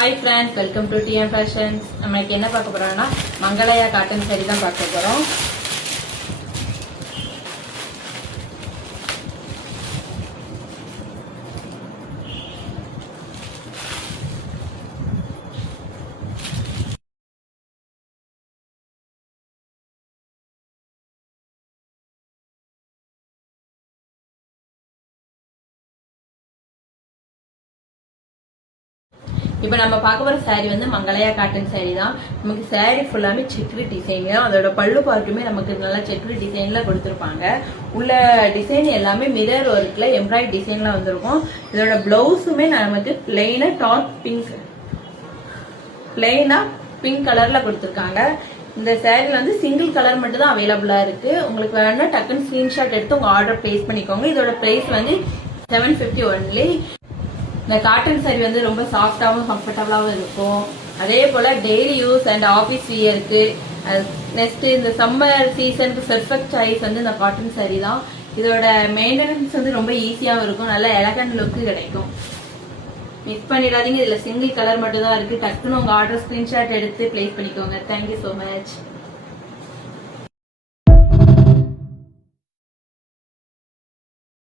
Hi friends, welcome to TM Fashions. நம்ம என்ன பார்க்க போறோம்னா மங்களையா காட்டன் saree தான் பார்க்க போறோம். இப்போ நம்ம பார்க்க போற saree வந்து மங்களையா காட்டன் saree தான். நமக்கு saree ஃபுல்லாமே செக்குடு டிசைன் தான். அதோட பல்லு பார்ட்டுமே நமக்கு நல்லா செக்குடு டிசைன்ல கொடுத்திருப்பாங்க. உள்ள டிசைன் எல்லாமே மிரர் ஒர்க்ல எம்ப்ராய்டரி டிசைன்ல வந்திருக்கும். இதோட பிளவுஸுமே நமக்கு பிளெயினா பிங்க் கலர்ல கொடுத்திருக்காங்க. இந்த saree வந்து சிங்கிள் கலர் மட்டும் தான் அவைலபிளா இருக்கு. உங்களுக்கு வேணா டக்குன்னு ஸ்கிரீன்ஷாட் எடுத்து உங்க ஆர்டர் பிளேஸ் பண்ணிக்கோங்க. இதோட பிரைஸ் வந்து 750 ஒன்லி. இந்த காட்டன் saree வந்து ரொம்ப சாஃப்டாவும் கம்ஃபர்டபுளாவும் இருக்கும். அதே போல டெய்லி யூஸ் அண்ட் ஆபீஸ் வியருக்கு நெக்ஸ்ட் இந்த சம்மர் சீசனுக்கு பெர்ஃபெக்ட் சாய்ஸ் வந்து இந்த காட்டன் saree தான். இதோட மெயின்டெனன்ஸ் வந்து ரொம்ப ஈஸியாவும் இருக்கும். நல்ல எலகன்ட் லுக் கிடைக்கும். மிஸ் பண்ணிடாதீங்க. இதுல சிங்கிள் கலர் மட்டும் தான் இருக்கு. டக்குன்னு உங்க ஆர்டர் ஸ்கிரீன்ஷாட் எடுத்து பிளேஸ் பண்ணிக்கோங்க. Thank you so much.